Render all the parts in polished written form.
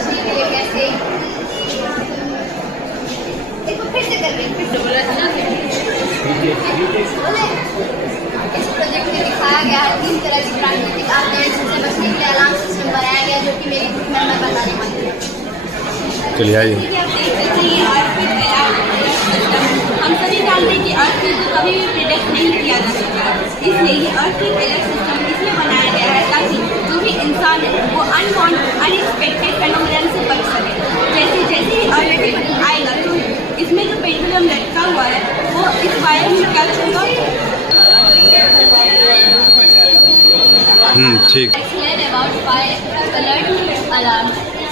रोशनी के लिए कैसे फिर से कर रही इस प्रोजेक्ट में दिखाया गया है 3 तरह की प्राकृतिक आपदाएं जिनसे बचने के लिए अलार्म सिस्टम बनाया गया, जो कि मेरे ग्रुप मेंबर बताने वाले हैं। चलिए आइए। हम सभी जानते हैं कि अर्थ को कभी भी प्रिडिक्ट नहीं किया जा सकता, इसलिए ये अर्थ की अलर्ट सिस्टम इसलिए बनाया गया है ताकि जो भी इंसान है वो अनएक्सपेक्टेड फेनोमेनन से बच सके। जैसे जैसे ही अर्थ आएगा तो इसमें जो पेंडुलम लटका हुआ है वो इस वायर में टच होगा। ठीक।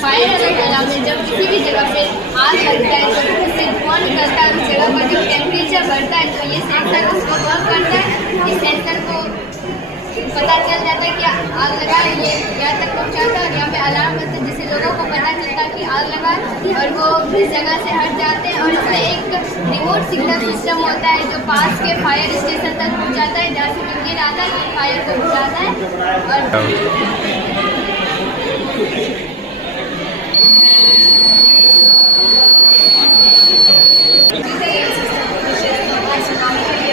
फायर अलर्ट अलार्म में जब किसी भी जगह पे आग लगता है तो उससे धुआं निकलता है, उस जगह पर जब टेम्परेचर बढ़ता है तो ये सेंसर उसको वर्क करता है। इस सेंसर को पता चल जाता है कि आग लगा है, ये यहाँ तक पहुँचाता है और यहाँ पे अलार्म बजता है जिससे लोगों को पता चलता है कि आग लगा है और वो इस जगह से हट जाते हैं। और इसमें एक रिमोट सिग्नल सिस्टम होता है जो पास के फायर स्टेशन तक पहुँचाता है, जहाँ से इंजन आता है फायर को बुझाता है। और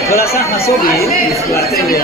थोड़ा सा हंसोगे मुस्कुराते हुए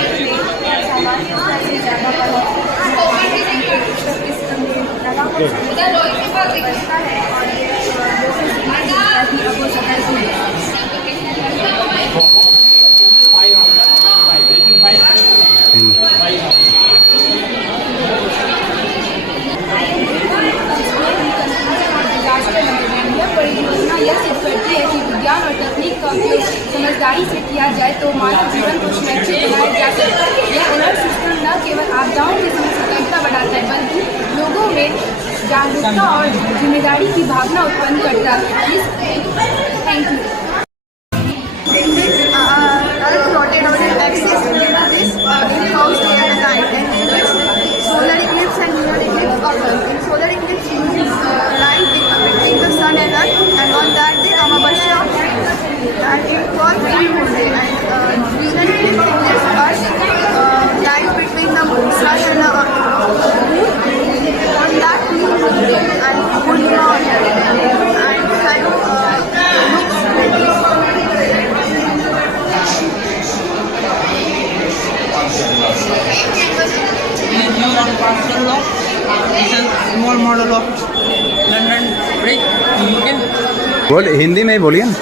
परियोजना यह सिद्ध करती है कि विज्ञान और तकनीक का उपयोग समझदारी से किया जाए तो मानव जीवन को सुरक्षित बनाया जा सकता है। यह अलर्ट सिस्टम न केवल आपदाओं के समय सतर्कता बढ़ाता है बल्कि लोगों में जागरूकता और जिम्मेदारी की भावना उत्पन्न करता है। Thank you. Solar eclipse and lunar eclipse occur. In solar eclipse, uses light between the sun and earth, and on that day, Amavasya, and it falls full moon day. And lunar eclipse uses earth, light between the sun and the moon. On that new moon day, and Purnima on that day, and sky looks red. Small model of London bridge UK। बोल हिंदी में ही बोलिए ना,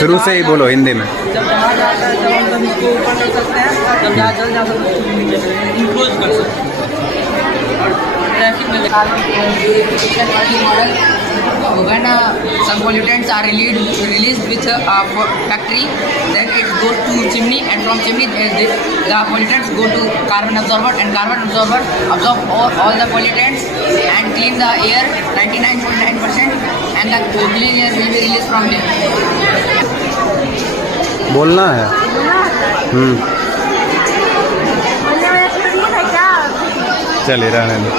शुरू से ही बोलो हिंदी में। जब बाहर जाता है जब हम इसको ऊपर कर सकते हैं तब ज़्यादा इम्प्रोज कर सकते हैं। ट्रैफिक में model when some pollutants are released with a factory, then it goes to chimney, and from chimney the pollutants go to carbon absorber, and carbon absorber absorb all the pollutants and clean the air 99.9%, and the clean air will be released from there. बोलना है। चलिए रहने दो।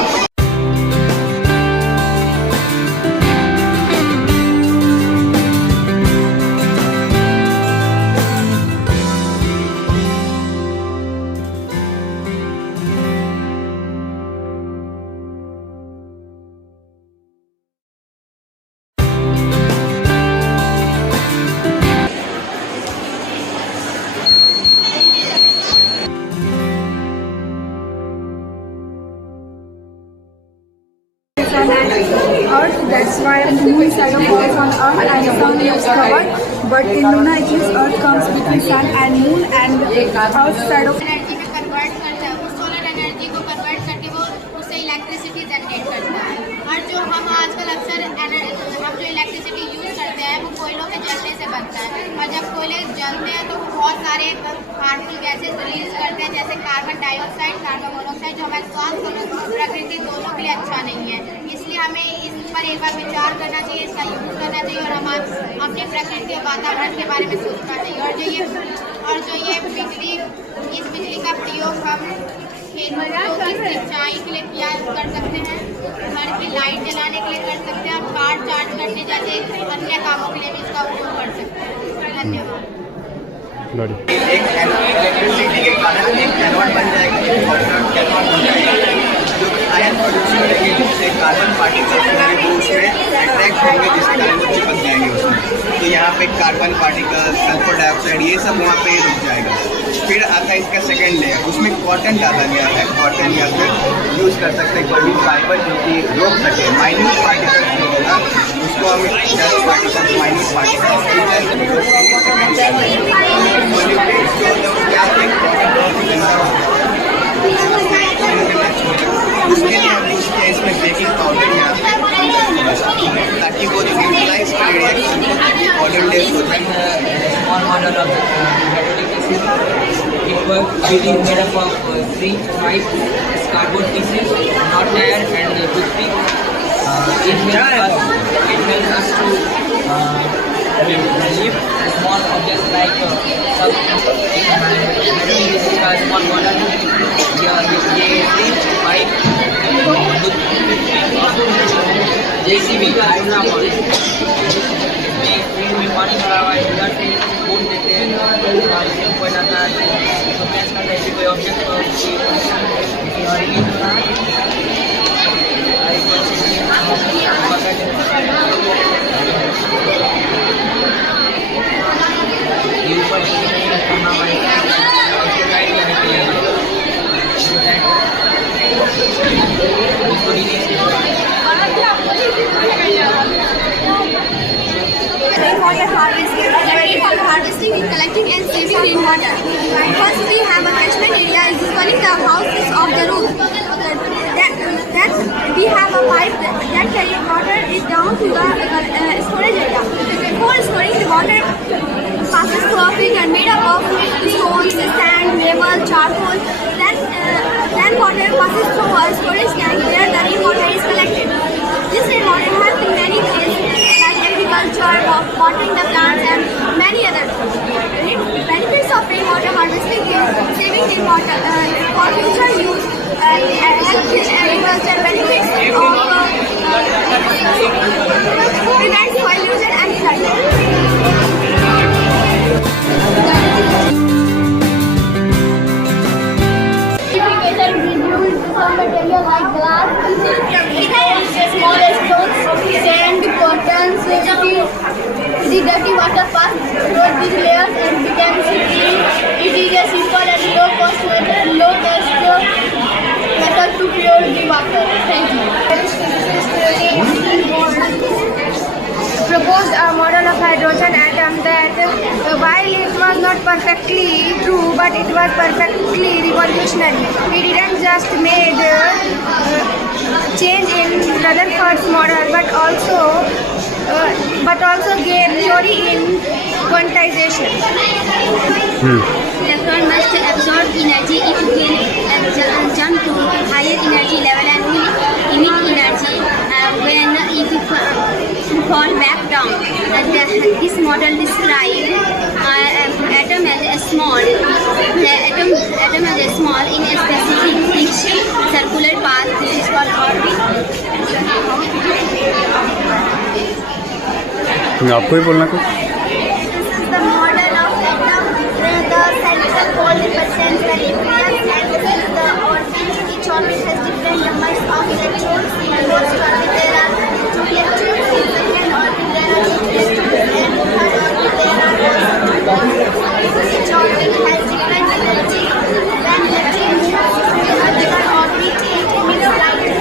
Earth, that's why the moon shadow falls on Earth and the sun is covered. But in lunar eclipse, Earth comes between sun and moon, and Earth's shadow. Energy में कन्वर्ट करता है, उस solar energy को कन्वर्ट करके वो उससे इलेक्ट्रिसिटी जनरेट करता है। और जो हम आजकल अक्सर हम जो इलेक्ट्रिसिटी यूज़ करते हैं वो कोयलों के जलने से बनता है। और जब कोयले जलते हैं तो बहुत सारे हार्मफुल गैसेज रिलीज करते हैं, जैसे कार्बन डाइऑक्साइड, कार्बन मोनोऑक्साइड, जो हमारे स्वास्थ्य और प्रकृति दोनों के लिए अच्छा नहीं है। इसलिए हमें इस पर एक बार विचार करना चाहिए, इसका यूज़ करना चाहिए और हम अपने प्रकृति और वातावरण के बारे में सोचना चाहिए। और जो ये बिजली, इस बिजली का प्रयोग हम खेतों की सिंचाई के लिए किया कर सकते हैं, घर की लाइट जलाने के लिए कर सकते हैं, और कार चार्ज करने जैसे अन्य कामों के लिए भी इसका उपयोग कर सकते हैं। धन्यवाद। एक इलेक्ट्रिसिटी के कारण एक कैनॉट बन जाएगी, कैनॉट हो जाएगी। आयन प्रोड्यूस करेंगे जिससे कार्बन पार्टिकल्स होंगे वो उसमें अट्रैक्ट होंगे जिसके कारण वो चिपक जाएंगे उसमें। तो यहाँ पे कार्बन पार्टिकल्स, सल्फर डाइऑक्साइड ये सब वहाँ पे रुक जाएगा। फिर आता है इसका सेकेंड लेयर, उसमें कॉटन डाला गया है। कॉटन या फिर यूज़ कर सकते हैं कोई भी फाइबर जो कि रोक सके माइन्यूट पार्टिकल्स जो होगा उसको हम डस्ट पार्टिकल्स, माइन्यूट उसके लिए हम यूज़ किया इसमें बेकिंग पाउडर यहाँ पे ताकि वो जो न्यूट्रलाइज करे रिएक्शन को ताकि पाउडर लेस हो जाए। Small model of the hydraulic system. It was really made up of 3-5 cardboard pieces, not tire and toothpick. It helps us to lift small objects like this is a small model. ये 3-5 JCB का दूसरा मॉडल में पानी भरा हुआ है, उधर से फूल देते हैं और कोई आता है तो प्रेस करते हैं कोई ऑब्जेक्ट को और ये ऊपर करना Rainwater harvesting is collecting and saving rainwater. First, we have a catchment area, usually the houses of the roof. That we have a pipe that carries water is down to the storage area. Before storing, the water passes through a filter made up of stones, sand, gravel, charcoal. Then water passes through a storage tank where the rainwater is collected. This rainwater helps in many ways like agriculture, watering the plants and many other things. Benefits of rainwater harvesting is saving rainwater for future use, helps in agriculture, benefits of prevent soil erosion and flooding. Some material like glass, small stones, sand, cottons, the dirty water pass through these layers and becomes clean. It is a simple and low cost method to pure the water. Thank you. Proposed a model of hydrogen atom that while it was not perfectly true but it was perfectly revolutionary. It didn't just made change in Rutherford's model but also gave theory in quantization. Electron must absorb energy if can jump to higher energy level and will emit energy when it fall back down. This model describes atom as small. The atom as small in a specific fixed circular path. This is called orbit. आपको ही बोलना कुछ? This is the model of atom where the central pole represents the nucleus and this is the orbit. Each orbit has different numbers of electrons. In the first orbit there are 2 electrons. In the second orbit there are 2 electrons. And in the third orbit there are also 2 electrons. Each orbit has different energy. When electron moves to another orbit, it emits light energy.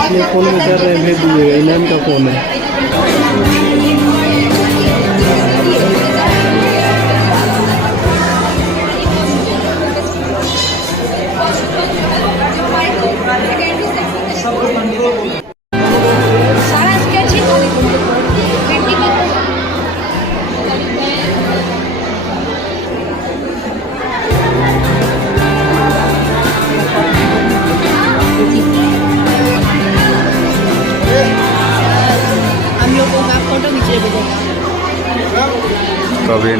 अपने फ़ोन में कर रहे हैं, भेज दीजिएगा, इनाम का फ़ोन है। अभी